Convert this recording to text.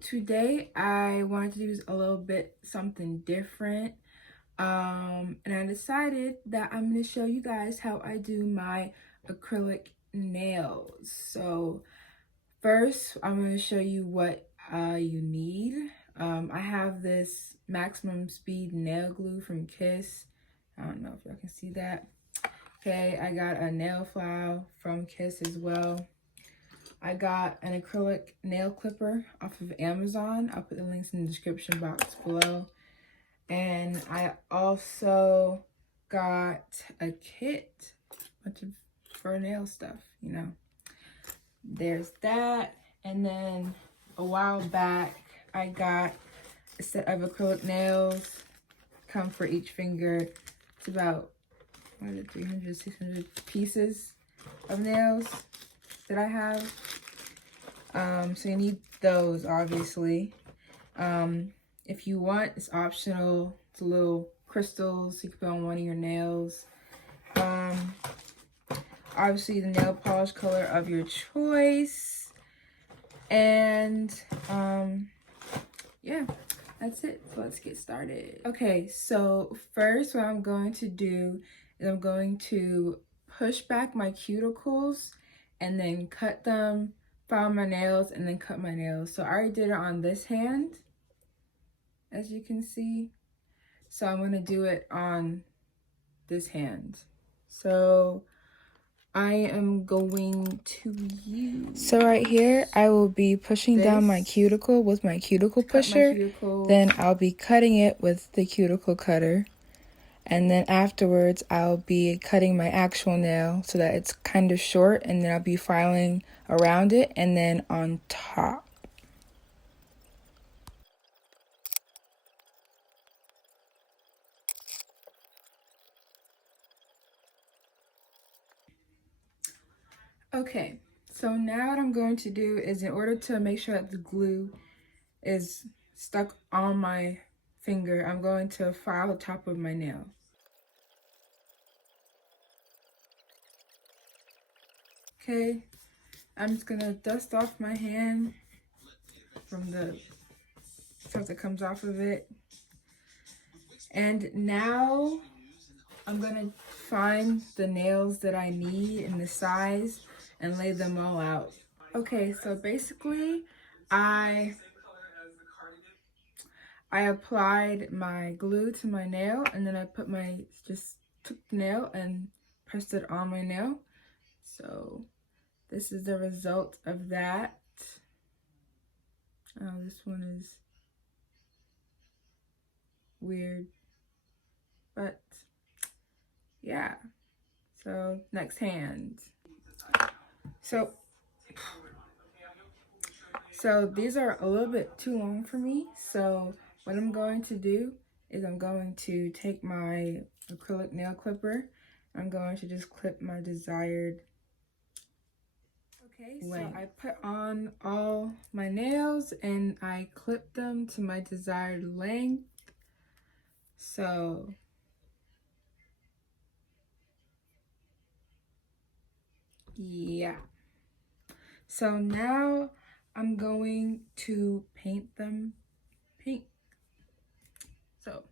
today I wanted to do a little bit something different. And I decided that I'm going to show you guys how I do my acrylic nails. So first, I'm going to show you what you need. I have this maximum speed nail glue from Kiss. I don't know if y'all can see that. Okay, I got a nail file from Kiss as well. I got an acrylic nail clipper off of Amazon. I'll put the links in the description box below. And I also got a kit, a bunch of fur nail stuff, you know. There's that. And then a while back, I got a set of acrylic nails, come for each finger. It's about, 300, 600 pieces of nails that I have. So you need those, obviously. If you want, it's optional. It's a little crystals you can put on one of your nails. Obviously the nail polish color of your choice. And yeah, that's it. So let's get started. Okay, so first what I'm going to do is I'm going to push back my cuticles and then cut them, file my nails, and then cut my nails. So I already did it on this hand, as you can see. So I'm going to do it on this hand. So I am going to use... So right here, I will be pushing down my cuticle with my cuticle pusher. Then I'll be cutting it with the cuticle cutter. And then afterwards, I'll be cutting my actual nail so that it's kind of short. And then I'll be filing around it and then on top. Okay, so now what I'm going to do is, in order to make sure that the glue is stuck on my finger, I'm going to file the top of my nail. Okay, I'm just gonna dust off my hand from the stuff that comes off of it. And now I'm gonna find the nails that I need and the size and lay them all out. Okay, so basically I applied my glue to my nail, and then I just took the nail and pressed it on my nail. So this is the result of that. Oh, this one is weird, but yeah. So next hand. So these are a little bit too long for me. So what I'm going to do is I'm going to take my acrylic nail clipper. I'm going to just clip my desired. Okay, so I put on all my nails and I clip them to my desired length. So yeah. So now I'm going to paint them pink. So